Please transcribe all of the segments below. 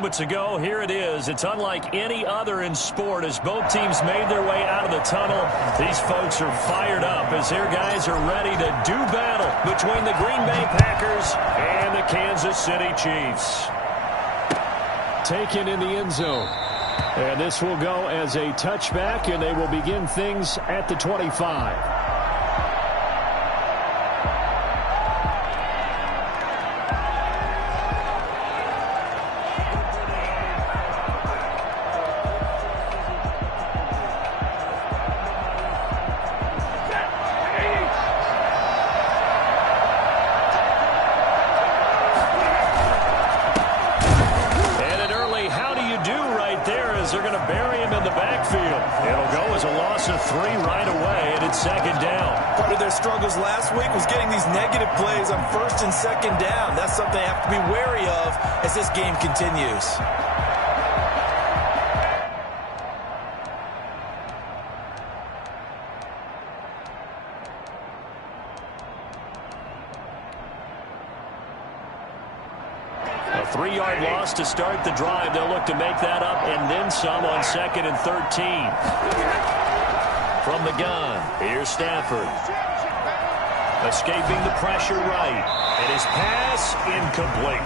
moments ago. Here it is. It's unlike any other in sport as both teams made their way out of the tunnel. These folks are fired up as their guys are ready to do battle between the Green Bay Packers and the Kansas City Chiefs. Taken in the end zone. And this will go as a touchback, and they will begin things at the 25. They're going to bury him in the backfield. It'll go as a loss of 3 right away, and it's second down. Part of their struggles last week was getting these negative plays on first and second down. That's something they have to be wary of as this game continues. A 3-yard loss to start the drive. They'll look to make that up and then some on 2nd and 13. From the gun, here's Stafford. Escaping the pressure right. And his pass incomplete.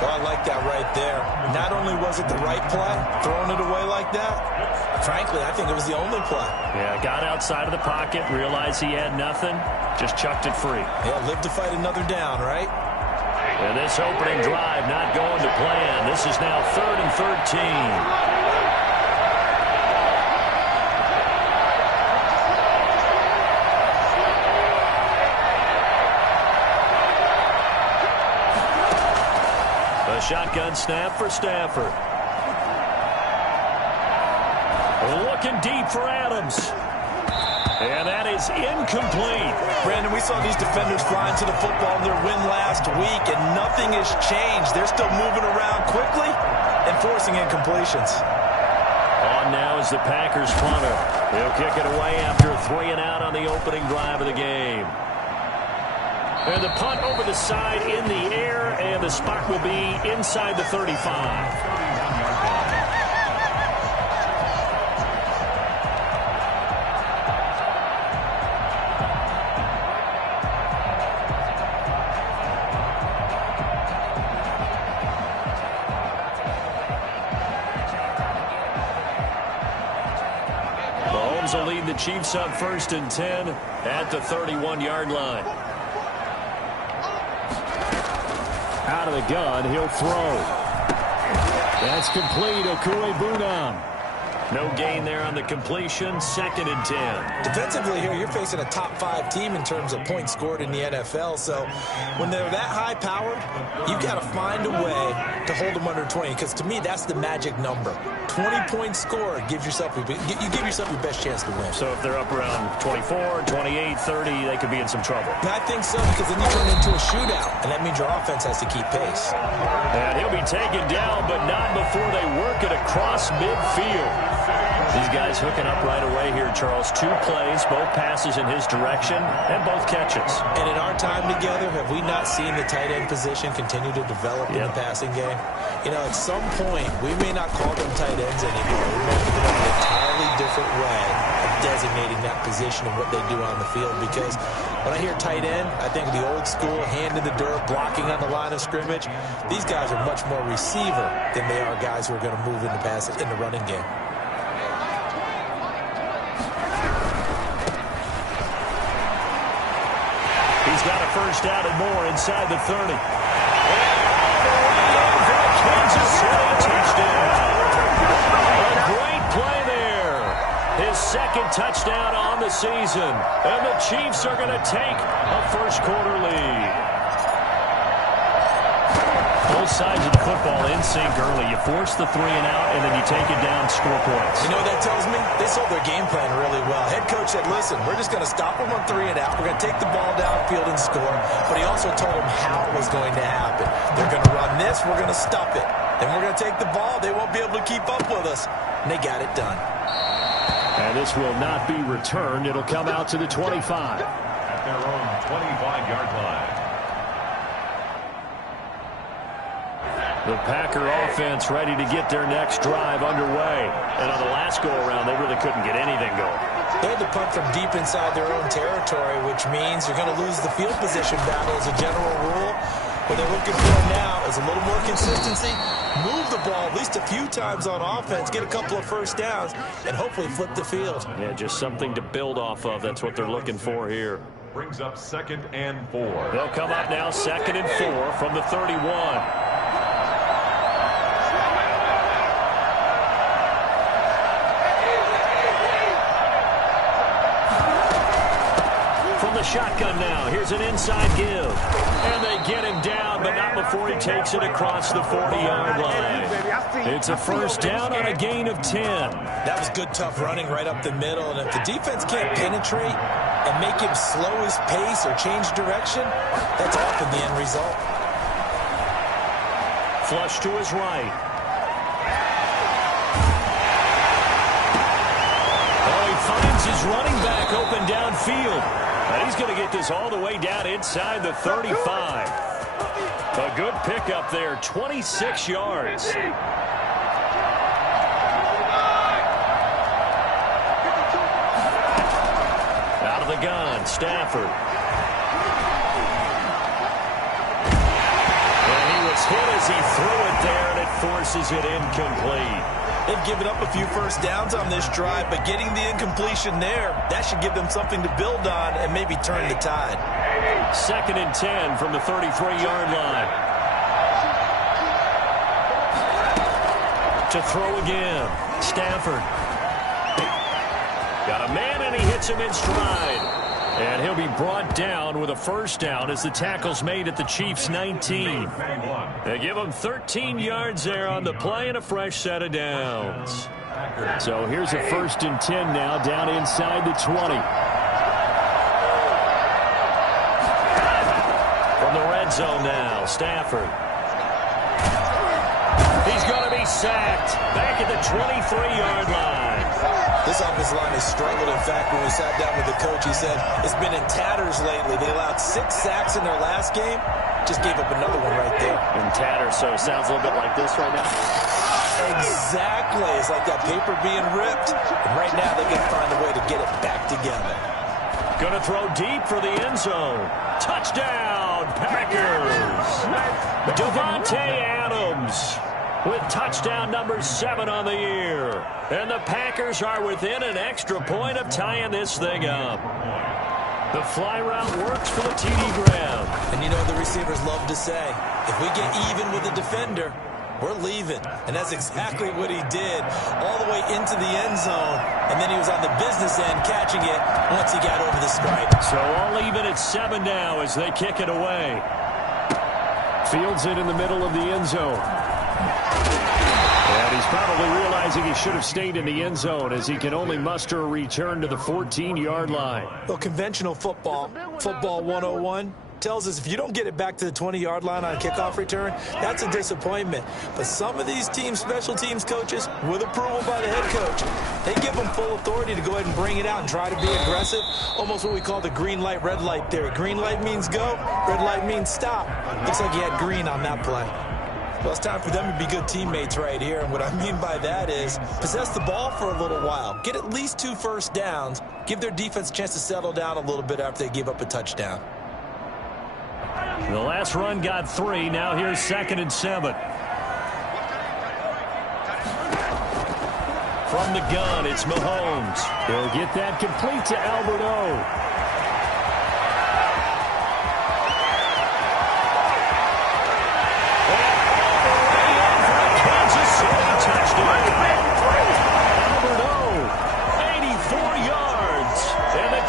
Well, I like that right there. Not only was it the right play, throwing it away like that, frankly, I think it was the only play. Yeah, got outside of the pocket, realized he had nothing, just chucked it free. Yeah, live to fight another down, right? And this opening drive not going to plan. This is now 3rd and 13. A shotgun snap for Stafford. Looking deep for Adams. And that is incomplete. Brandon, we saw these defenders flying to the football in their win last week, and nothing has changed. They're still moving around quickly and forcing incompletions. On now is the Packers punter. He'll kick it away after a 3 and out on the opening drive of the game. And the punt over the side in the air, and the spot will be inside the 35. Mahomes will lead the Chiefs up 1st and 10 at the 31-yard line. Out of the gun, he'll throw. That's complete. Okuegbunam. No gain there on the completion. 2nd and 10. Defensively here, you're facing a top 5 team in terms of points scored in the NFL. So when they're that high powered, you've got to find a way to hold them under 20. Because to me, that's the magic number. 20 points scored gives yourself you give yourself your best chance to win. So if they're up around 24, 28, 30, they could be in some trouble. And I think so, because then you turn into a shootout, and that means your offense has to keep pace. And he'll be taken down, but not before they work it across midfield. These guys hooking up right away here, Charles. 2 plays, both passes in his direction, and both catches. And in our time together, have we not seen the tight end position continue to develop in the passing game? You know, at some point, we may not call them tight ends anymore. We may have an entirely different way of designating that position and what they do on the field. Because when I hear tight end, I think of the old school, hand in the dirt, blocking on the line of scrimmage. These guys are much more receiver than they are guys who are going to move in the running game. He's got a first down and more inside the 30. Kansas City touchdown. A great play there. His 2nd touchdown on the season. And the Chiefs are going to take a first-quarter lead. Both sides of the football in sync early. You force the 3 and out, and then you take it down, score points. You know what that tells me? They sold their game plan really well. Head coach said, listen, we're just going to stop them on 3 and out. We're going to take the ball downfield and score. But he also told them how it was going to happen. They're going to run this. We're going to stop it. Then we're going to take the ball. They won't be able to keep up with us. And they got it done. And this will not be returned. It'll come out to the 25. At their own 25-yard line. The Packer offense ready to get their next drive underway. And on the last go-around, they really couldn't get anything going. They had to punt from deep inside their own territory, which means you're going to lose the field position battle as a general rule. What they're looking for now is a little more consistency, move the ball at least a few times on offense, get a couple of first downs, and hopefully flip the field. Yeah, just something to build off of. That's what they're looking for here. Brings up 2nd and 4. They'll come up now 2nd and 4 from the 31. Shotgun now. Here's an inside give. And they get him down, but not before he takes it across the 40-yard line. It's a first down on a gain of 10. That was good, tough running right up the middle. And if the defense can't penetrate and make him slow his pace or change direction, that's often the end result. Flush to his right. Oh, he finds his running back open downfield. And he's going to get this all the way down inside the 35. A good pickup there, 26 yards. Out of the gun, Stafford. And he was hit as he threw it there, and it forces it incomplete. They've given up a few first downs on this drive, but getting the incompletion there, that should give them something to build on and maybe turn the tide. 2nd and 10 from the 33-yard line. To throw again. Stafford. Got a man, and he hits him in stride. And he'll be brought down with a first down as the tackle's made at the Chiefs' 19. They give him 13 yards there on the play and a fresh set of downs. So here's a 1st and 10 now down inside the 20. From the red zone now, Stafford. He's going to be sacked back at the 23-yard line. This offensive line has struggled. In fact, when we sat down with the coach, he said it's been in tatters lately. They allowed 6 sacks in their last game. Just gave up another one right there. In tatters, so it sounds a little bit like this right now. Exactly. It's like that paper being ripped. And right now, they can find a way to get it back together. Going to throw deep for the end zone. Touchdown, Packers. Davante Adams with touchdown number 7 on the year. And the Packers are within an extra point of tying this thing up. The fly route works for the TD Graham. And you know the receivers love to say, if we get even with the defender, we're leaving. And that's exactly what he did all the way into the end zone. And then he was on the business end catching it once he got over the stripe. So all even at 7 now as they kick it away. Fields it in the middle of the end zone. And he's probably realizing he should have stayed in the end zone as he can only muster a return to the 14-yard line. Well, conventional football 101, tells us if you don't get it back to the 20-yard line on a kickoff return, that's a disappointment. But some of these teams, special teams coaches, with approval by the head coach, they give them full authority to go ahead and bring it out and try to be aggressive. Almost what we call the green light, red light theory. Green light means go, red light means stop. Looks like he had green on that play. Well, it's time for them to be good teammates right here. And what I mean by that is possess the ball for a little while. Get at least 2 first downs. Give their defense a chance to settle down a little bit after they give up a touchdown. The last run got 3. Now here's 2nd and 7. From the gun, it's Mahomes. He'll get that complete to Albert O.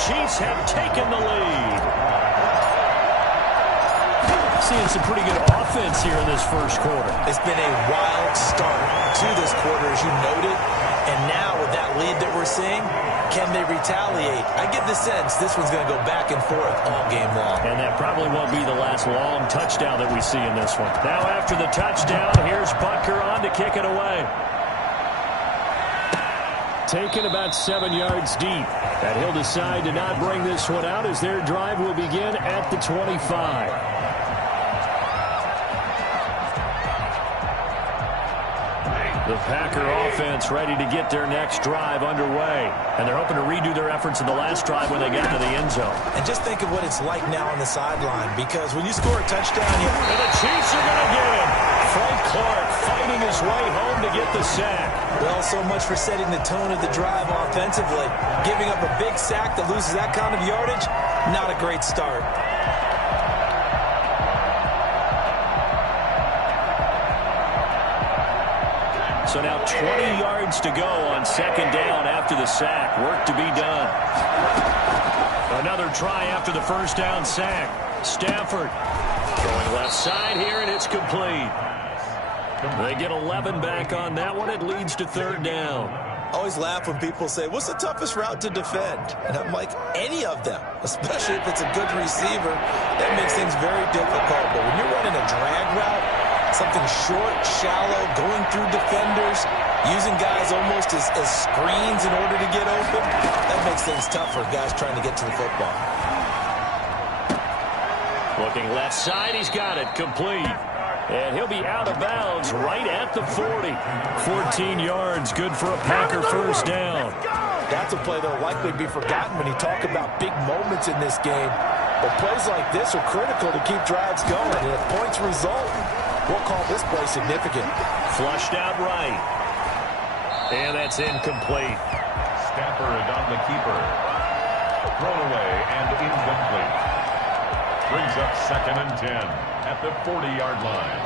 Chiefs have taken the lead. Seeing some pretty good offense here in this first quarter. It's been a wild start to this quarter, as you noted. And now with that lead that we're seeing, can they retaliate? I get the sense this one's going to go back and forth all game long. And that probably won't be the last long touchdown that we see in this one. Now after the touchdown, here's Butker on to kick it away. Taken about 7 yards deep. And he'll decide to not bring this one out as their drive will begin at the 25. The Packer offense ready to get their next drive underway. And they're hoping to redo their efforts in the last drive when they got to the end zone. And just think of what it's like now on the sideline, because when you score a touchdown, and the Chiefs are going to get him. Frank Clark fighting his way home to get the sack. Well, so much for setting the tone of the drive offensively. Giving up a big sack that loses that kind of yardage, not a great start. So now 20 yards to go on second down after the sack. Work to be done. Another try after the first down sack. Stafford going left side here, and it's complete. They get 11 back on that one. It leads to third down. I always laugh when people say, what's the toughest route to defend? And I'm like, any of them, especially if it's a good receiver. That makes things very difficult. But when you're running a drag route, something short, shallow, going through defenders, using guys almost as screens in order to get open, that makes things tough for guys trying to get to the football. Looking left side, he's got it, complete. And he'll be out of bounds right at the 40. 14 yards, good for a Packer first down. That's a play that will likely be forgotten when you talk about big moments in this game. But plays like this are critical to keep drives going. And if points result, we'll call this play significant. Flushed out right. And that's incomplete. Stafford on the keeper. Thrown away and incomplete. Brings up 2nd and 10 at the 40-yard line.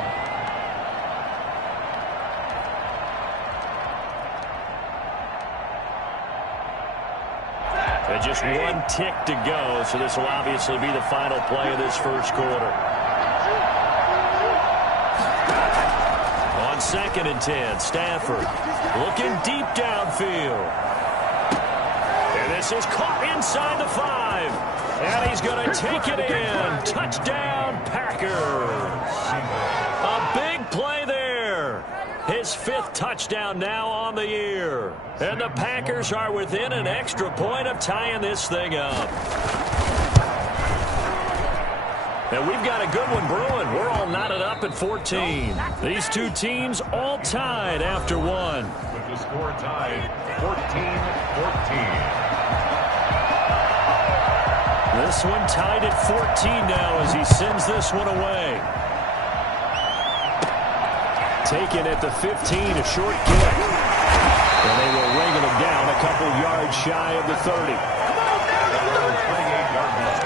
And just one tick to go, so this will obviously be the final play of this first quarter. On 2nd and 10, Stafford looking deep downfield. And this is caught inside the 5. And he's going to take it in. Touchdown, Packers. A big play there. His 5th touchdown now on the year. And the Packers are within an extra point of tying this thing up. And we've got a good one brewing. We're all knotted up at 14. These two teams all tied after one. With the score tied, 14-14. This one tied at 14 now as he sends this one away. Taken at the 15, a short kick. And they will wrangle him down a couple yards shy of the 30. 28-yard line.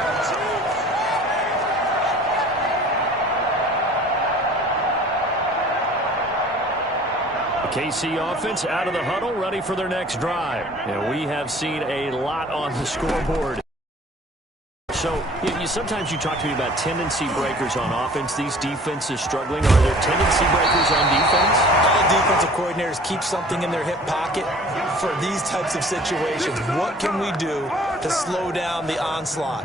The KC offense out of the huddle, ready for their next drive. And we have seen a lot on the scoreboard. So sometimes you talk to me about tendency breakers on offense. These defenses struggling. Are there tendency breakers on defense? All defensive coordinators keep something in their hip pocket for these types of situations. What can we do to slow down the onslaught?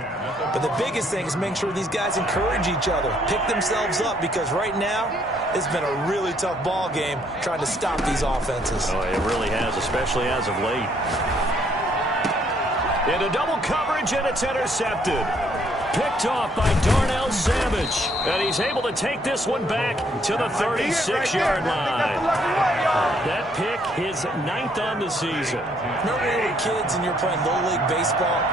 But the biggest thing is make sure these guys encourage each other, pick themselves up, because right now it's been a really tough ball game trying to stop these offenses. Oh, it really has, especially as of late. Into double coverage, and it's intercepted. Picked off by Darnell Savage. And he's able to take this one back to the 36-yard line. That pick, his 9th on the season. Remember when we were kids and you were playing Little League Baseball,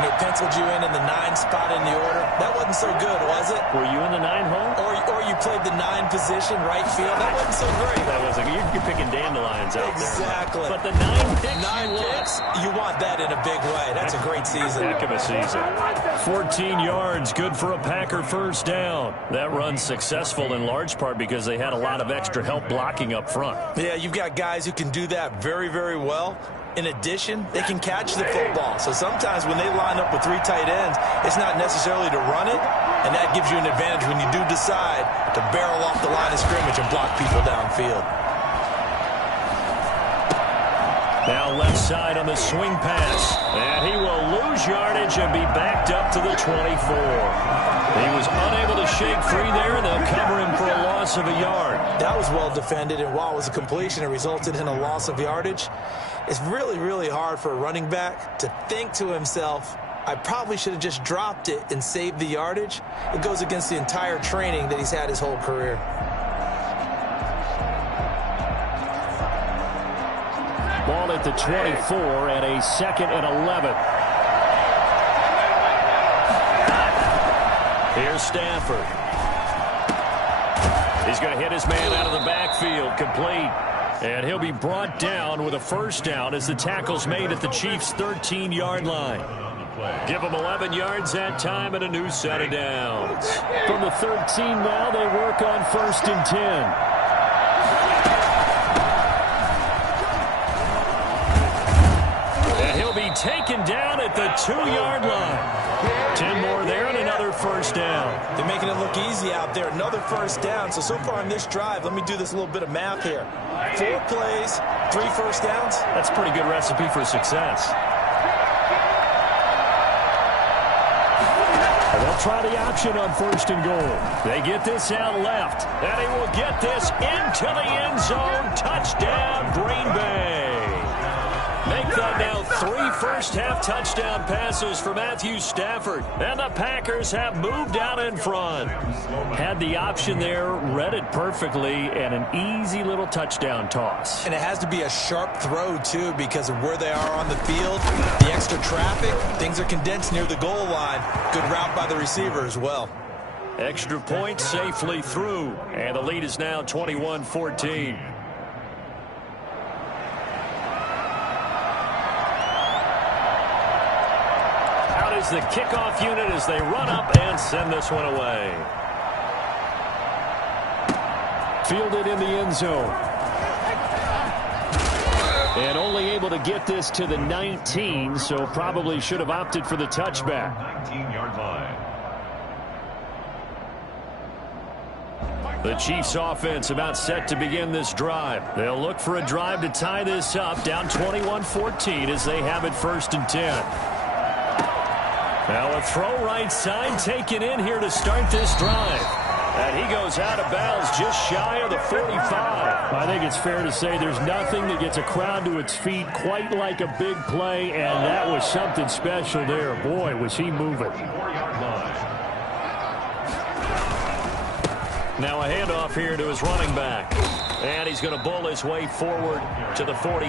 and they penciled you in the 9 spot in the order? That wasn't so good, was it? Were you in the 9 hole? Or you played the 9 position, right field? That wasn't so great. That wasn't. You're picking dandelions out exactly. there. But the 9 picks, 9 picks, you want that in a big way. That's a great season. Heck of a season. 14 yards, good for a Packer first down. That run's successful in large part because they had a lot of extra help blocking up front. Yeah, you've got guys who can do that very, very well. In addition, they can catch the football. So sometimes when they line up with 3 tight ends, it's not necessarily to run it, and that gives you an advantage when you do decide to barrel off the line of scrimmage and block people downfield. Now left side on the swing pass. And he will lose yardage and be backed up to the 24. He was unable to shake free there, and they'll cover him for a loss of a yard. That was well defended, and while it was a completion, it resulted in a loss of yardage. It's really, really hard for a running back to think to himself, I probably should have just dropped it and saved the yardage. It goes against the entire training that he's had his whole career. Ball at the 24 and a 2nd and 11. Here's Stafford. He's going to hit his man out of the backfield, complete. And he'll be brought down with a first down as the tackle's made at the Chiefs' 13-yard line. Give them 11 yards that time and a new set of downs. From the 13 now, they work on 1st and 10. And he'll be taken down at the 2-yard line. 10 more there and another first down. They're making it look easy out there. Another first down. So far on this drive, let me do this little bit of math here. 4 plays, 3 first downs. That's a pretty good recipe for success. They'll try the option on 1st and goal. They get this out left, and he will get this into the end zone. Touchdown, Green Bay. Make that now 3 first-half touchdown passes for Matthew Stafford. And the Packers have moved out in front. Had the option there, read it perfectly, and an easy little touchdown toss. And it has to be a sharp throw, too, because of where they are on the field. The extra traffic, things are condensed near the goal line. Good route by the receiver as well. Extra point safely through. And the lead is now 21-14. Is the kickoff unit as they run up and send this one away. Fielded in the end zone. And only able to get this to the 19, so probably should have opted for the touchback. 19-yard line. The Chiefs offense about set to begin this drive. They'll look for a drive to tie this up, down 21-14 as they have it 1st and 10. Now a throw right side taken in here to start this drive. And he goes out of bounds just shy of the 45. I think it's fair to say there's nothing that gets a crowd to its feet quite like a big play, and that was something special there. Boy, was he moving. Now a handoff here to his running back. And he's going to bull his way forward to the 48.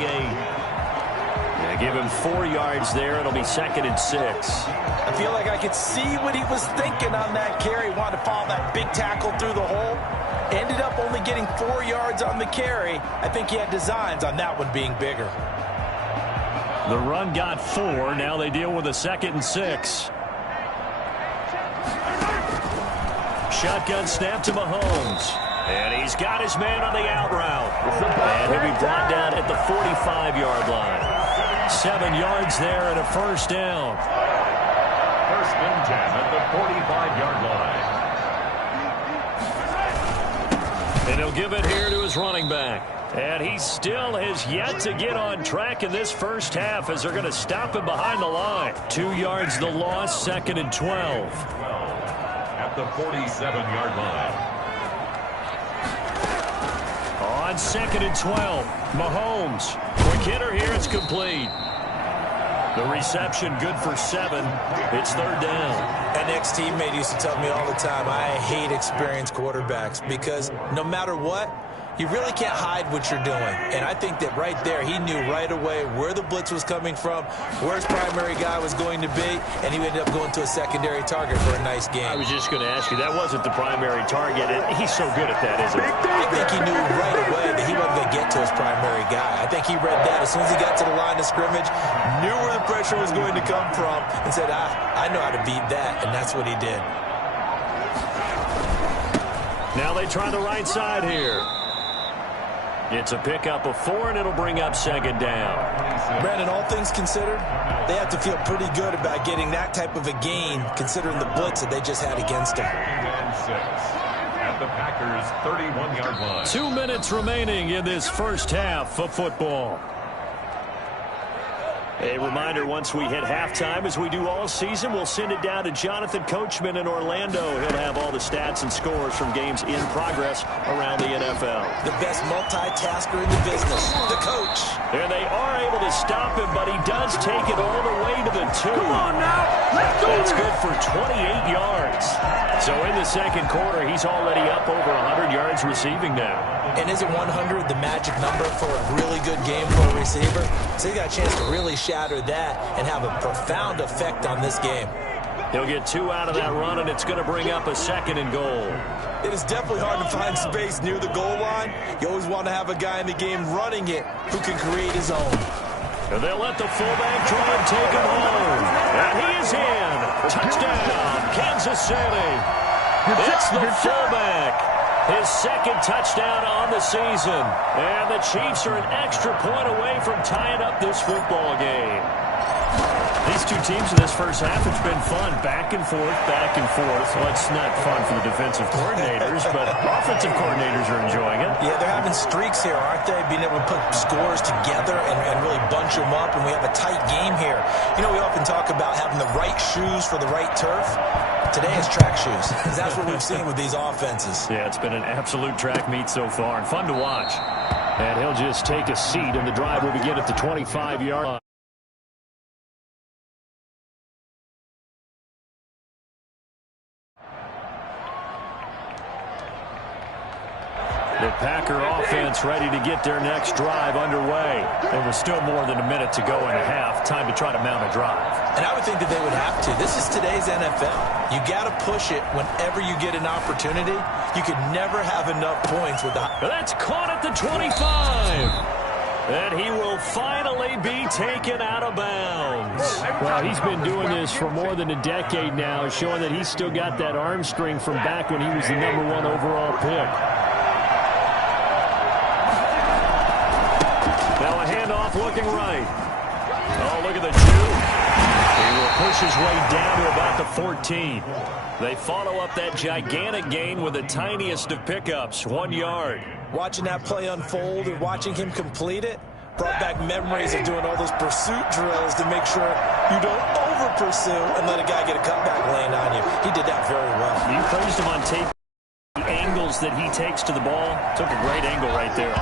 Give him 4 yards there. It'll be 2nd and 6. I feel like I could see what he was thinking on that carry. Wanted to follow that big tackle through the hole. Ended up only getting 4 yards on the carry. I think he had designs on that one being bigger. The run got 4. Now they deal with a 2nd and 6. Shotgun snap to Mahomes. And he's got his man on the out route. And he'll be brought down at the 45-yard line. 7 yards there and a first down. 1st and 10 at the 45-yard line. And he'll give it here to his running back. And he still has yet to get on track in this first half as they're going to stop him behind the line. 2 yards the loss, 2nd and 12. At the 47-yard line. On 2nd and 12, Mahomes. Quick hitter here, it's complete. The reception good for 7. It's 3rd down. An ex-teammate used to tell me all the time, I hate experienced quarterbacks because no matter what, you really can't hide what you're doing. And I think that right there, he knew right away where the blitz was coming from, where his primary guy was going to be, and he ended up going to a secondary target for a nice game. I was just going to ask you, that wasn't the primary target. He's so good at that, isn't he? I think he knew right away that he wasn't going to get to his primary guy. I think he read that as soon as he got to the line of scrimmage, knew where the pressure was going to come from, and said, I know how to beat that, and that's what he did. Now they try the right side here. It's a pickup of 4, and it'll bring up 2nd down. Brandon, all things considered, they have to feel pretty good about getting that type of a gain, considering the blitz that they just had against them. 2nd and 6 at the Packers' 31-yard line. 2 minutes remaining in this first half of football. A reminder, once we hit halftime, as we do all season, we'll send it down to Jonathan Coachman in Orlando. He'll have all the stats and scores from games in progress around the NFL. The best multitasker in the business, the coach. And they are able to stop him, but he does take it all the way to the 2. Come on now, let's go. That's good for 28 yards. So in the second quarter, he's already up over 100 yards receiving now. And isn't 100 the magic number for a really good game for a receiver? So he got a chance to really shatter that and have a profound effect on this game. He'll get 2 out of that run, and it's going to bring up a 2nd and goal. It is definitely hard to find space near the goal line. You always want to have a guy in the game running it who can create his own. And they'll let the fullback try and take him home. And he is in. Touchdown, Kansas City. It's the fullback. His 2nd touchdown on the season. And the Chiefs are an extra point away from tying up this football game. These two teams in this first half, it's been fun. Back and forth, back and forth. Well, it's not fun for the defensive coordinators, but offensive coordinators are enjoying it. Yeah, they're having streaks here, aren't they? Being able to put scores together and really bunch them up, and we have a tight game here. You know, we often talk about having the right shoes for the right turf. Today is track shoes. That's what we've seen with these offenses. Yeah, it's been an absolute track meet so far, and fun to watch. And he'll just take a seat, and the drive will begin at the 25-yard line. The Packer offense ready to get their next drive underway. There was still more than a minute to go in the half. Time to try to mount a drive. And I would think that they would have to. This is today's NFL. You got to push it whenever you get an opportunity. You could never have enough points with the... That's caught at the 25. And he will finally be taken out of bounds. Well, he's been doing this for more than a decade now, showing that he's still got that arm strength from back when he was the #1 overall pick. Now a handoff looking right. Oh, look at the Jew. He will push his way down to about the 14. They follow up that gigantic gain with the tiniest of pickups, 1 yard. Watching that play unfold and watching him complete it brought back memories of doing all those pursuit drills to make sure you don't over-pursue and let a guy get a cutback lane on you. He did that very well. You praised him on tape. The angles that he takes to the ball. Took a great angle right there.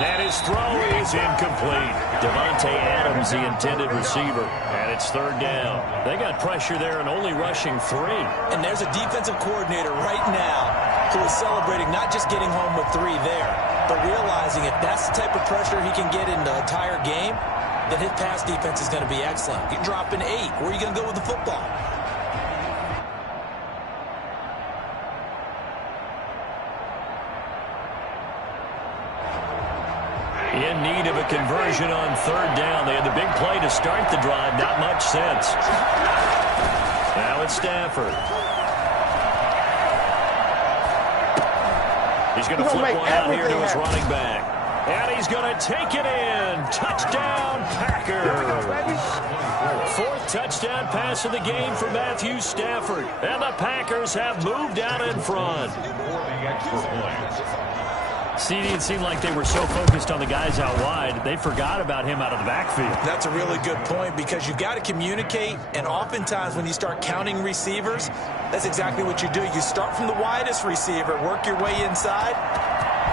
And his throw is incomplete. Devontae Adams, the intended receiver. And it's 3rd down. They got pressure there and only rushing 3. And there's a defensive coordinator right now who is celebrating not just getting home with 3 there, but realizing if that's the type of pressure he can get in the entire game, then his pass defense is going to be excellent. You're dropping 8. Where are you going to go with the football? In need of a conversion on 3rd down. They had the big play to start the drive. Not much sense. Now it's Stafford. He's going to flip one out here to his running back. And he's going to take it in. Touchdown, Packers. 4th touchdown pass of the game for Matthew Stafford. And the Packers have moved out in front. CD, it seemed like they were so focused on the guys out wide, they forgot about him out of the backfield. That's a really good point because you've got to communicate, and oftentimes when you start counting receivers, that's exactly what you do. You start from the widest receiver, work your way inside.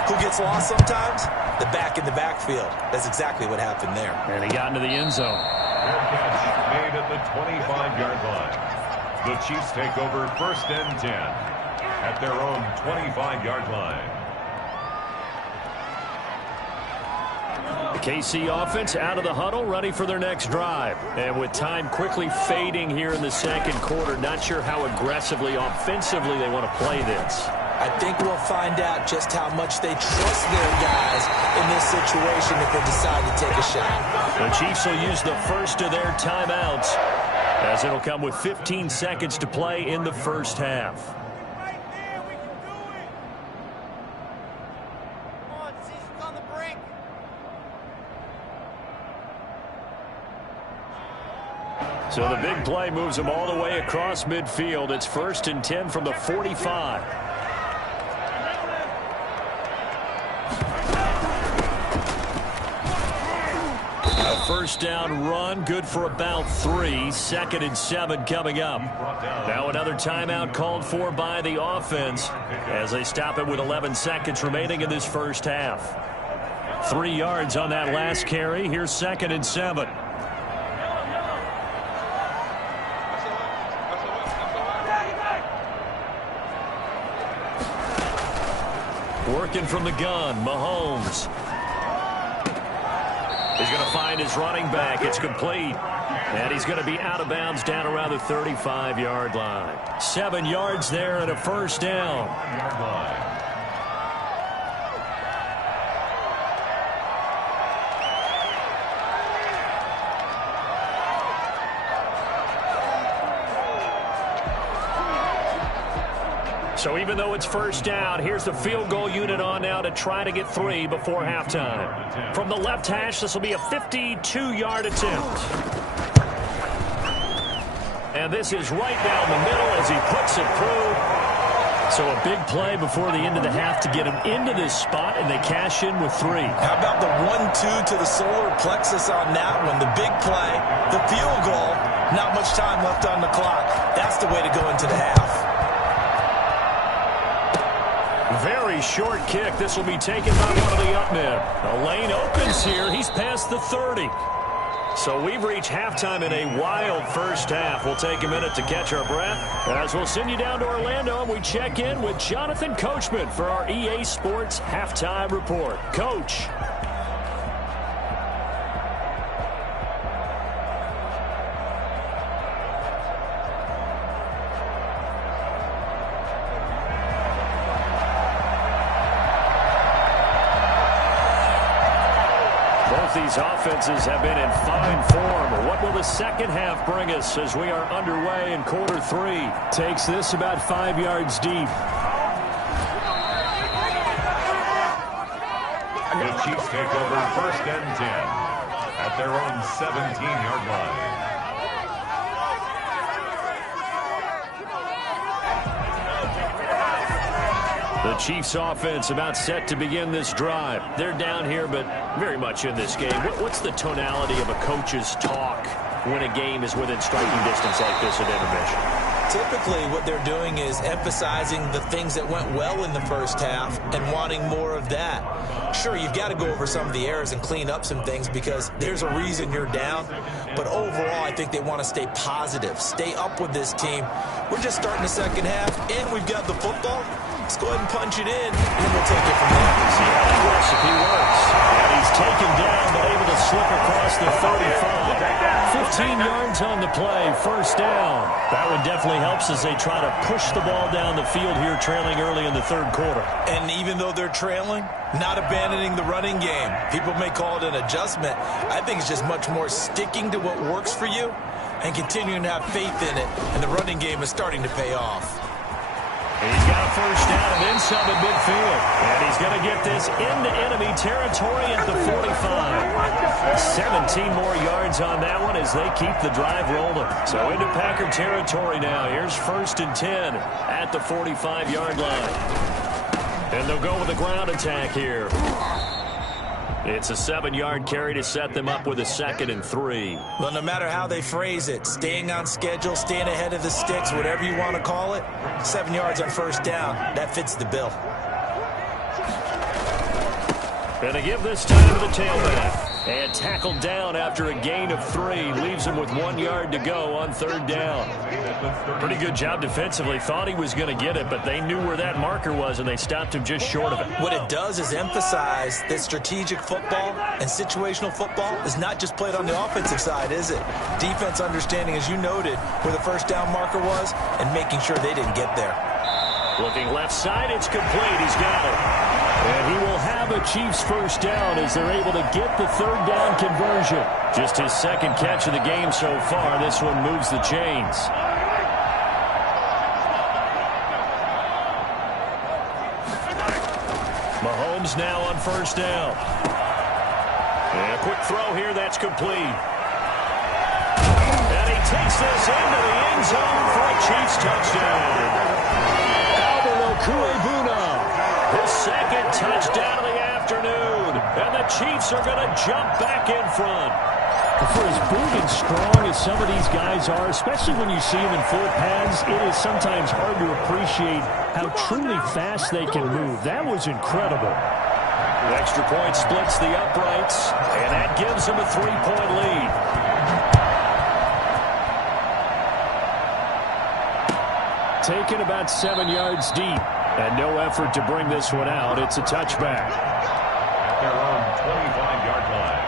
Who gets lost sometimes? The back in the backfield. That's exactly what happened there. And he got into the end zone. Made at the 25-yard line. The Chiefs take over 1st and 10 at their own 25-yard line. The KC offense out of the huddle, ready for their next drive. And with time quickly fading here in the second quarter, not sure how aggressively, offensively they want to play this. I think we'll find out just how much they trust their guys in this situation if they decide to take a shot. The Chiefs will use the first of their timeouts as it'll come with 15 seconds to play in the first half. So the big play moves them all the way across midfield. It's 1st and 10 from the 45. A first down run, good for about 3. 2nd and 7 coming up. Now another timeout called for by the offense as they stop it with 11 seconds remaining in this first half. 3 yards on that last carry. Here's 2nd and 7. Working from the gun, Mahomes. He's going to find his running back. It's complete. And he's going to be out of bounds down around the 35-yard line. 7 yards there and a first down. So even though it's first down, here's the field goal unit on now to try to get 3 before halftime. From the left hash, this will be a 52-yard attempt. And this is right down the middle as he puts it through. So a big play before the end of the half to get him into this spot, and they cash in with 3. How about the 1-2 to the solar plexus on that one? The big play, the field goal, not much time left on the clock. That's the way to go into the half. Very short kick. This will be taken by one of the up men. The lane opens here. He's past the 30. So we've reached halftime in a wild first half. We'll take a minute to catch our breath as we'll send you down to Orlando and we check in with Jonathan Coachman for our EA Sports Halftime Report. Coach. These offenses have been in fine form. What will the second half bring us as we are underway in quarter 3? Takes this about 5 yards deep. The Chiefs take over 1st and 10 at their own 17-yard line. The Chiefs offense about set to begin this drive. They're down here, but very much in this game. What's the tonality of a coach's talk when a game is within striking distance like this at intermission? Typically, what they're doing is emphasizing the things that went well in the first half and wanting more of that. Sure, you've got to go over some of the errors and clean up some things because there's a reason you're down. But overall, I think they want to stay positive, stay up with this team. We're just starting the second half, and we've got the football. Let's go ahead and punch it in, and then we'll take it from there. See how that recipe works. And he's taken down, but able to slip across the 35. 15 yards on the play, first down. That one definitely helps as they try to push the ball down the field here, trailing early in the 3rd quarter. And even though they're trailing, not abandoning the running game. People may call it an adjustment. I think it's just much more sticking to what works for you and continuing to have faith in it. And the running game is starting to pay off. And he's got a first down and then some at midfield. And he's going to get this into enemy territory at the 45. 17 more yards on that one as they keep the drive rolling. So into Packer territory now. Here's 1st and 10 at the 45-yard line. And they'll go with a ground attack here. It's a 7-yard carry to set them up with a 2nd and 3. Well, no matter how they phrase it, staying on schedule, staying ahead of the sticks, whatever you want to call it, 7 yards on first down, that fits the bill. And they give this time to the tailback. And tackled down after a gain of 3. Leaves him with 1 yard to go on 3rd down. Pretty good job defensively. Thought he was going to get it, but they knew where that marker was, and they stopped him just short of it. What it does is emphasize that strategic football and situational football is not just played on the offensive side, is it? Defense understanding, as you noted, where the first down marker was and making sure they didn't get there. Looking left side, it's complete. He's got it. And he will have a Chiefs first down as they're able to get the 3rd down conversion. Just his 2nd catch of the game so far. This one moves the chains. Mahomes now on first down. And a quick throw here, that's complete. And he takes this into the end zone for a Chiefs touchdown. Albert Okwuegbunam. His 2nd touchdown of the afternoon. And the Chiefs are going to jump back in front. For as big and strong as some of these guys are, especially when you see them in full pads, it is sometimes hard to appreciate how truly fast they can move. That was incredible. The extra point splits the uprights, and that gives them a 3-point lead. Taken about 7 yards deep, and no effort to bring this one out. It's a touchback. Their own 25-yard line.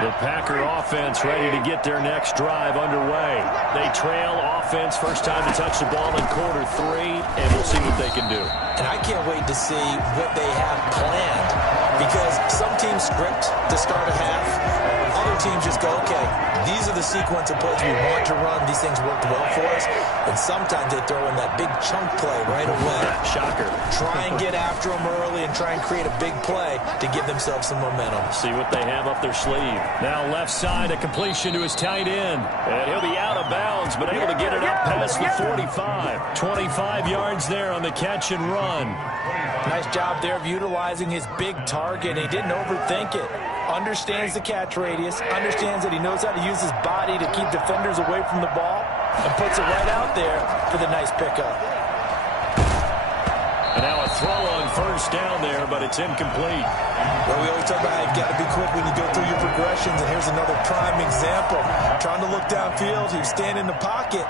The Packer offense ready to get their next drive underway. They trail offense, first time to touch the ball in quarter 3, and we'll see what they can do. And I can't wait to see what they have planned, because some teams script to start a half. Other teams just go, okay, these are the sequence of plays we want to run. These things worked well for us. And sometimes they throw in that big chunk play right away. Shocker. Try and get after them early and try and create a big play to give themselves some momentum. See what they have up their sleeve. Now left side, a completion to his tight end. And he'll be out of bounds, but able to get it up past the 45. 25 yards there on the catch and run. Nice job there of utilizing his big target. He didn't overthink it. Understands the catch radius, understands that he knows how to use his body to keep defenders away from the ball, and puts it right out there for the nice pickup. And now a throw on first down there, but it's incomplete. Well, we always talk about how you've got to be quick when you go through your progressions, and here's another prime example. Trying to look downfield, he was standing in the pocket,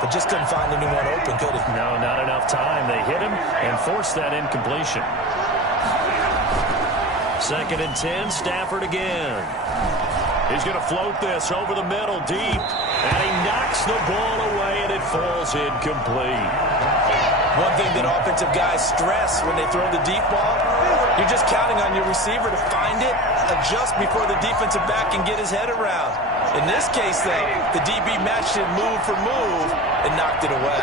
but just couldn't find anyone open, could he? No, not enough time. They hit him and forced that incompletion. 2nd and 10, Stafford again. He's going to float this over the middle deep, and he knocks the ball away, and it falls incomplete. One thing that offensive guys stress when they throw the deep ball, you're just counting on your receiver to find it, adjust before the defensive back can get his head around. In this case, though, the DB matched it move for move and knocked it away.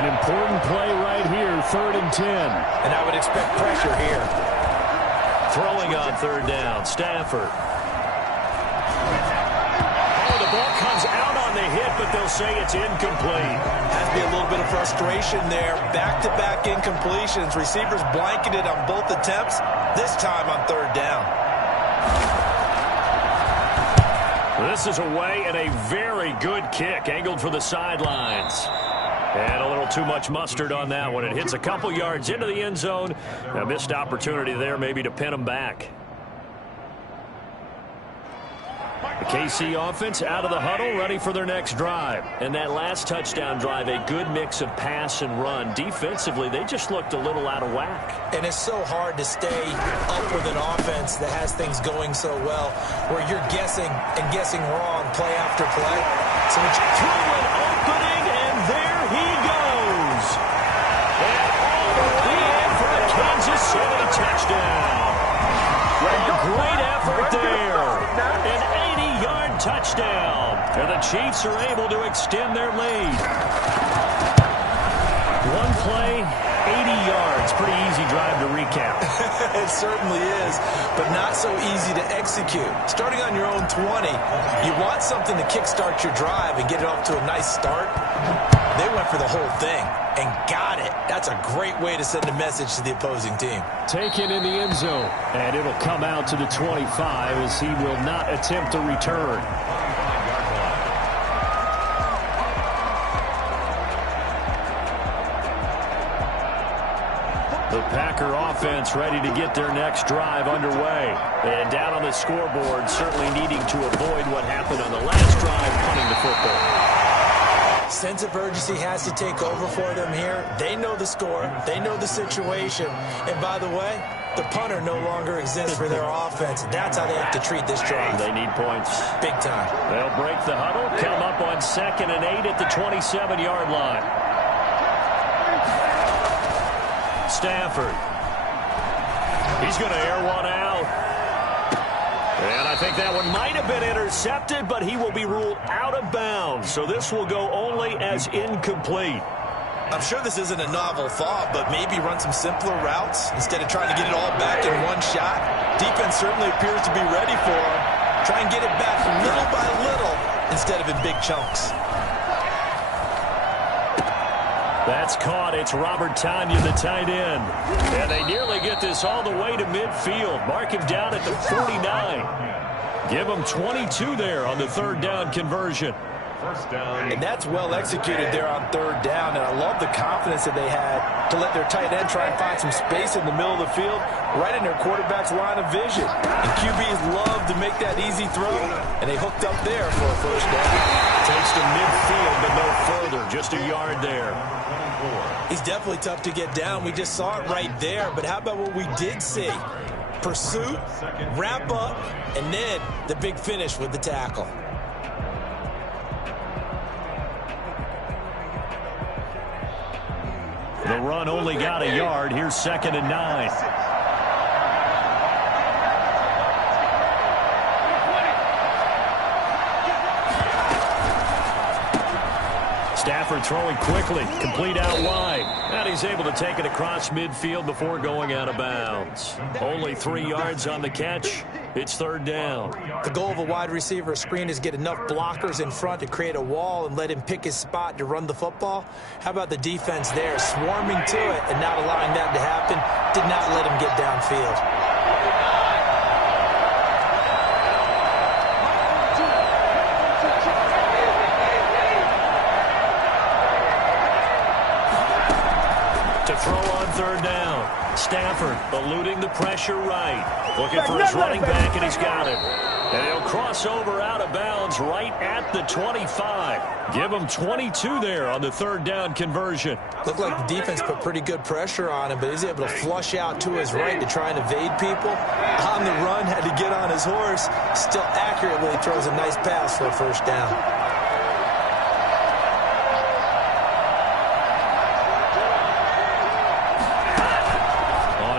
An important play right here, 3rd and 10. And I would expect pressure here. Throwing on 3rd down, Stafford. Oh, the ball comes out on the hit, but they'll say it's incomplete. Has to be a little bit of frustration there. Back-to-back incompletions. Receivers blanketed on both attempts, this time on 3rd down. This is away and a very good kick, angled for the sidelines. And a little too much mustard on that one. It hits a couple yards into the end zone. A missed opportunity there maybe to pin them back. The KC offense out of the huddle, ready for their next drive. And that last touchdown drive, a good mix of pass and run. Defensively, they just looked a little out of whack. And it's so hard to stay up with an offense that has things going so well, where you're guessing and guessing wrong play after play. So it's through an opening, and there he goes. And all the way in for a Kansas City touchdown. A great effort there. An 80-yard touchdown. And the Chiefs are able to extend their lead. One play, 80 yards. Pretty easy drive to recap. It certainly is, but not so easy to execute. Starting on your own 20, you want something to kickstart your drive and get it off to a nice start. They went for the whole thing and got it. That's a great way to send a message to the opposing team. Taken in the end zone, and it'll come out to the 25 as he will not attempt a return. The Packer offense ready to get their next drive underway. And down on the scoreboard, certainly needing to avoid what happened on the last drive, punting the football. Sense of urgency has to take over for them here. They know the score. They know the situation. And by the way, the punter no longer exists for their offense. That's how they have to treat this drive. They need points. Big time. They'll break the huddle, come up on 2nd and 8 at the 27-yard line. Stafford. He's going to air one out. And I think that one might have been intercepted, but he will be ruled out of bounds. So this will go only as incomplete. I'm sure this isn't a novel thought, but maybe run some simpler routes instead of trying to get it all back in one shot. Defense certainly appears to be ready for him. Try and get it back little by little instead of in big chunks. That's caught. It's Robert Tonyan, the tight end. And they nearly get this all the way to midfield. Mark him down at the 49. Give him 22 there on the third down conversion. First down. And that's well executed there on third down. And I love the confidence that they had to let their tight end try and find some space in the middle of the field, right in their quarterback's line of vision. And QBs love to make that easy throw, and they hooked up there for a first down. Takes to midfield, but no further. Just a yard there. He's definitely tough to get down. We just saw it right there. But how about what we did see? Pursuit, wrap up, and then the big finish with the tackle. The run only got a yard. Here's 2nd and 9. Stafford throwing quickly, complete out wide. And he's able to take it across midfield before going out of bounds. Only 3 yards on the catch. It's third down. The goal of a wide receiver screen is get enough blockers in front to create a wall and let him pick his spot to run the football. How about the defense there, swarming to it and not allowing that to happen? Did not let him get downfield. To throw on third down. Stafford eluding the pressure right. Looking for his running back, and he's got it. And he'll cross over out of bounds right at the 25. Give him 22 there on the third down conversion. Looked like the defense put pretty good pressure on him, but he's able to flush out to his right to try and evade people. On the run, had to get on his horse. Still accurately throws a nice pass for a first down.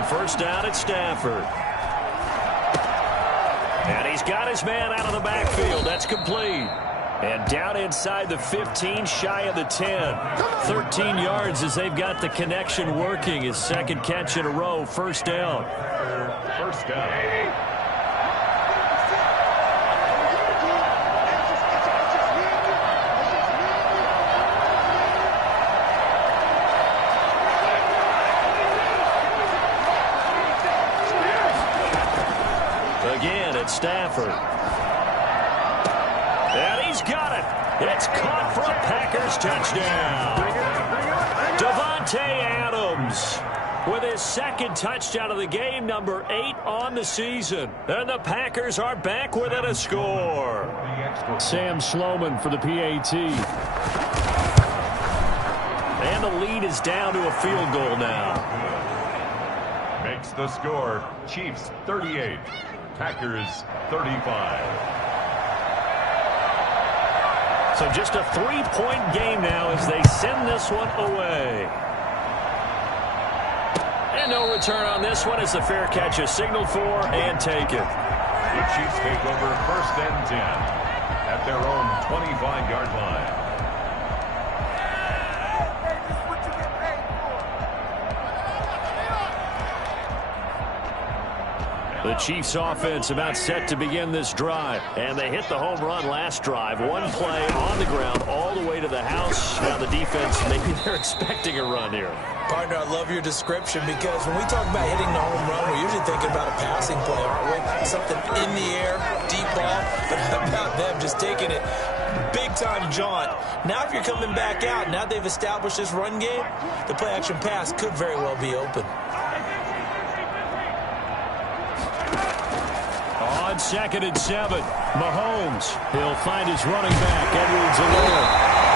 First down at Stafford. And he's got his man out of the backfield. That's complete. And down inside the 15, shy of the 10. 13 yards as they've got the connection working. His second catch in a row. First down. First down. Again at Stafford. And he's got it. It's caught for a Packers touchdown. Davante Adams with his second touchdown of the game, number 8 on the season. And the Packers are back within a score. Sam Sloman for the PAT. And the lead is down to a field goal now. Makes the score Chiefs 38. Packers 35. So just a 3-point game now as they send this one away. And no return on this one as the fair catch is signaled for and taken. The Chiefs take over 1st and 10 at their own 25-yard line. The Chiefs offense about set to begin this drive. And they hit the home run last drive. One play on the ground all the way to the house. Now the defense, maybe they're expecting a run here. Partner, I love your description because when we talk about hitting the home run, we're usually thinking about a passing play, aren't we? Something in the air, deep ball. But how about them just taking it big-time jaunt? Now if you're coming back out, now they've established this run game, the play-action pass could very well be open. On 2nd and 7, Mahomes. He'll find his running back, Edwards alone.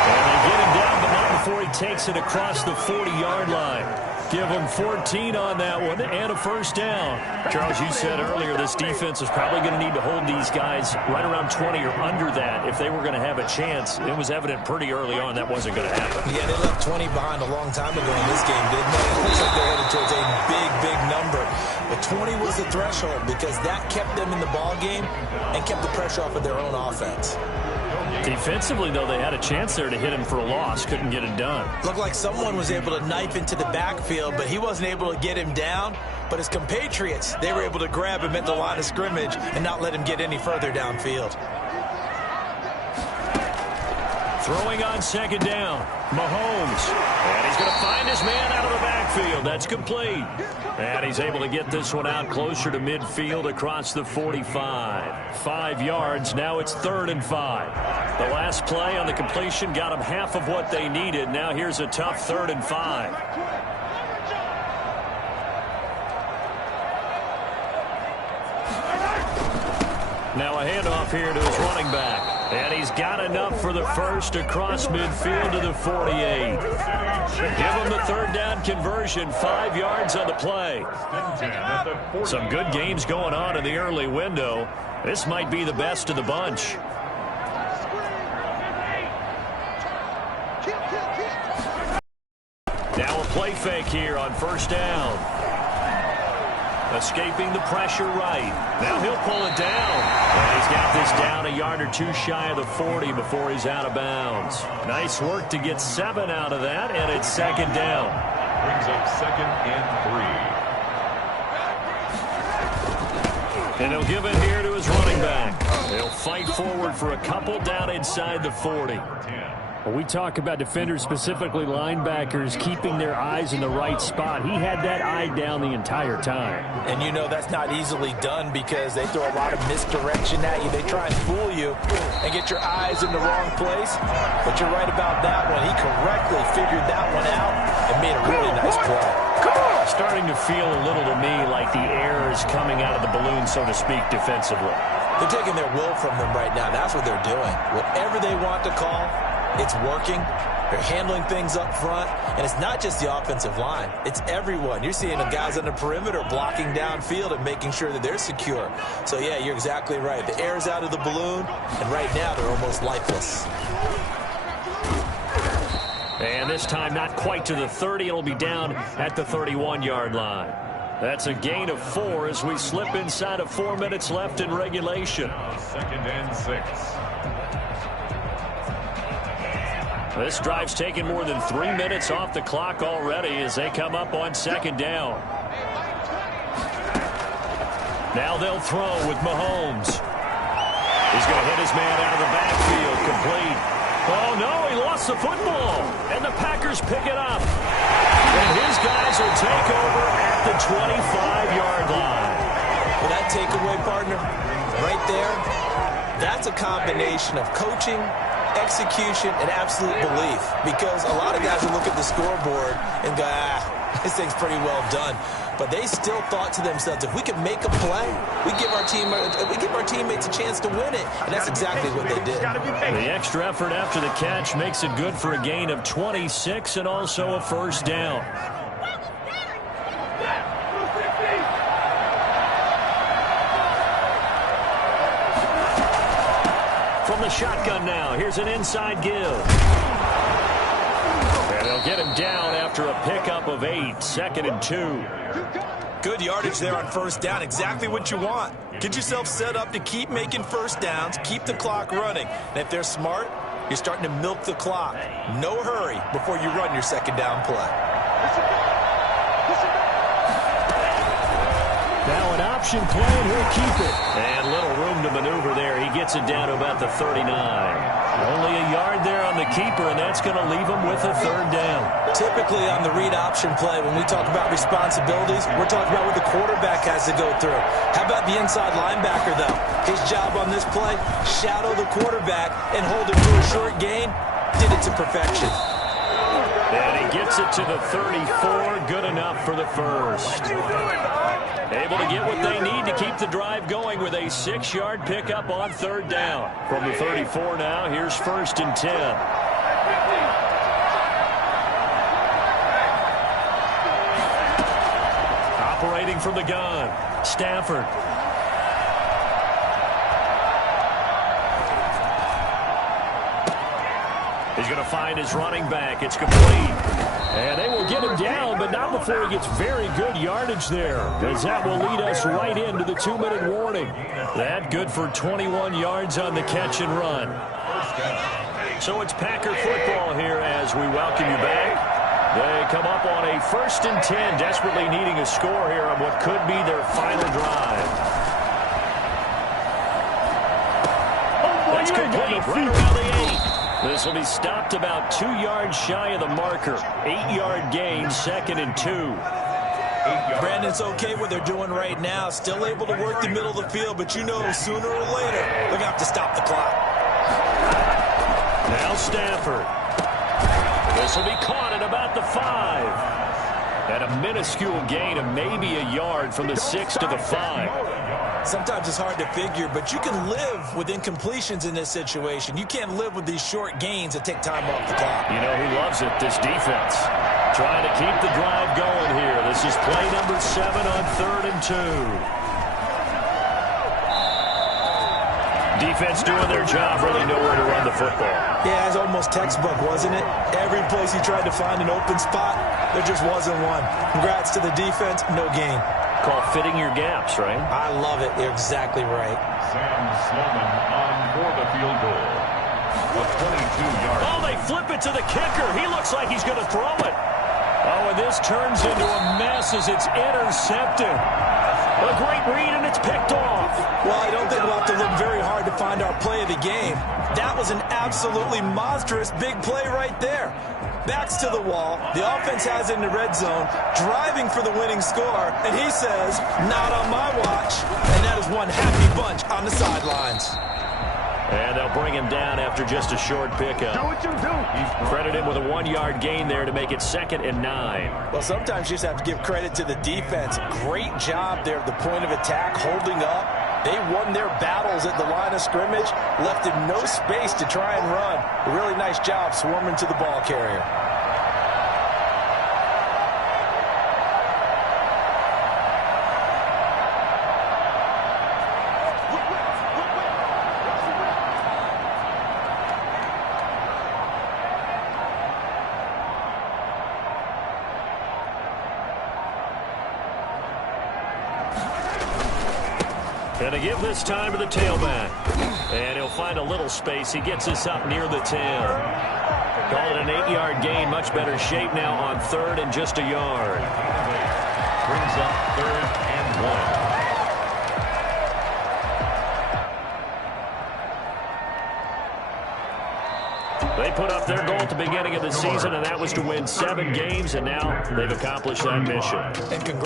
And they get him down, but not before he takes it across the 40-yard line. Give him 14 on that one and a first down. Charles, you said earlier this defense is probably going to need to hold these guys right around 20 or under that if they were going to have a chance. It was evident pretty early on that wasn't going to happen. Yeah, they left 20 behind a long time ago in this game, didn't they? It looks like they're headed towards a big, big number. But 20 was the threshold because that kept them in the ball game and kept the pressure off of their own offense. Defensively, though, they had a chance there to hit him for a loss. Couldn't get it done. Looked like someone was able to knife into the backfield, but he wasn't able to get him down. But his compatriots, they were able to grab him at the line of scrimmage and not let him get any further downfield. Throwing on second down, Mahomes. And he's going to find his man out of the backfield. That's complete. And he's able to get this one out closer to midfield across the 45. 5 yards. Now it's 3rd and 5. The last play on the completion got them half of what they needed. Now here's a tough 3rd and 5. Now a handoff here to his running back. And he's got enough for the first across midfield to the 48. Give him the 3rd down conversion. 5 yards on the play. Some good games going on in the early window. This might be the best of the bunch. Now a play fake here on 1st down. Escaping the pressure right. Now he'll pull it down. And he's got this down a yard or 2 shy of the 40 before he's out of bounds. Nice work to get 7 out of that, and it's 2nd down. Brings up 2nd and 3. And he'll give it here to his running back. He'll fight forward for a couple down inside the 40. When we talk about defenders, specifically linebackers, keeping their eyes in the right spot, he had that eye down the entire time. And you know that's not easily done because they throw a lot of misdirection at you. They try and fool you and get your eyes in the wrong place. But you're right about that one. He correctly figured that one out and made a really nice play. Starting to feel a little to me like the air is coming out of the balloon, so to speak, defensively. They're taking their will from them right now. That's what they're doing. Whatever they want to call, it's working. They're handling things up front. And it's not just the offensive line. It's everyone. You're seeing the guys on the perimeter blocking downfield and making sure that they're secure. So, yeah, you're exactly right. The air's out of the balloon, and right now they're almost lifeless. And this time not quite to the 30. It'll be down at the 31-yard line. That's a gain of 4 as we slip inside of 4 minutes left in regulation. 2nd and 6. This drive's taken more than 3 minutes off the clock already as they come up on 2nd down. Now they'll throw with Mahomes. He's going to hit his man out of the backfield, complete. Oh, no, he lost the football. And the Packers pick it up. And his guys will take over at the 25-yard line. Well, that takeaway, partner, right there, that's a combination of coaching, execution, and absolute belief. Because a lot of guys will look at the scoreboard and go, this thing's pretty well done. But they still thought to themselves, if we can make a play, we give our teammates a chance to win it. And that's exactly what they did. The extra effort after the catch makes it good for a gain of 26 and also a 1st down. From the shotgun now, here's an inside give. And they'll get him down after a pickup of 8, 2nd and 2. Good yardage there on 1st down, exactly what you want. Get yourself set up to keep making 1st downs, keep the clock running. And if they're smart, you're starting to milk the clock. No hurry before you run your 2nd down play. Now an option play, and he'll keep it. And little room to maneuver there. He gets it down to about the 39. Only a yard there on the keeper, and that's going to leave him with a 3rd down. Typically on the read option play, when we talk about responsibilities, we're talking about what the quarterback has to go through. How about the inside linebacker, though? His job on this play, shadow the quarterback and hold him to a short gain. Did it to perfection. And he gets it to the 34. Good enough for the first. Able to get what they need to keep the drive going with a 6-yard pickup on 3rd down. From the 34 now, here's 1st and 10. Operating from the gun, Stafford. He's going to find his running back. It's complete. And they will get him down, but not before he gets very good yardage there, as that will lead us right into the 2-minute warning. That good for 21 yards on the catch and run. So it's Packer football here as we welcome you back. They come up on a 1st and 10, desperately needing a score here on what could be their final drive. That's complete right around the 8. This will be stopped about 2 yards shy of the marker. 8-yard gain, 2nd and 2. Brandon, it's okay what they're doing right now. Still able to work the middle of the field, but you know sooner or later they're going to have to stop the clock. Now Stafford. This will be caught at about the 5. And a minuscule gain of maybe a yard from the 6 to the 5. Sometimes it's hard to figure, but you can live with incompletions in this situation. You can't live with these short gains that take time off the clock. You know who loves it? This defense. Trying to keep the drive going here. This is play number 7 on 3rd and 2. Defense doing their job, really know where to run the football. Yeah, it's almost textbook, wasn't it? Every place he tried to find an open spot, there just wasn't one. Congrats to the defense, no gain. Call fitting your gaps, right? I love it. You're exactly right. Sam Sloman on for the field goal. A 22-yard. Oh, they flip it to the kicker. He looks like he's going to throw it. Oh, and this turns into a mess as it's intercepted. A great read, and it's picked off. Well, I don't think we'll have to look very hard to find our play of the game. That was an absolutely monstrous big play right there. Backs to the wall. The offense has it in the red zone, driving for the winning score, and he says, not on my watch. And that is one happy bunch on the sidelines. And they'll bring him down after just a short pickup. Do what you do. Credited with a 1-yard gain there to make it 2nd and 9. Well, sometimes you just have to give credit to the defense. Great job there at the point of attack, holding up. They won their battles at the line of scrimmage, left in no space to try and run. A really nice job swarming to the ball carrier. And to give this time to the tailback. And he'll find a little space. He gets us up near the 10. Call it an 8-yard gain. Much better shape now on 3rd and just a yard. Brings up 3rd and 1. They put up their goal at the beginning of the season, and that was to win 7 games, and now they've accomplished that mission. And congrats.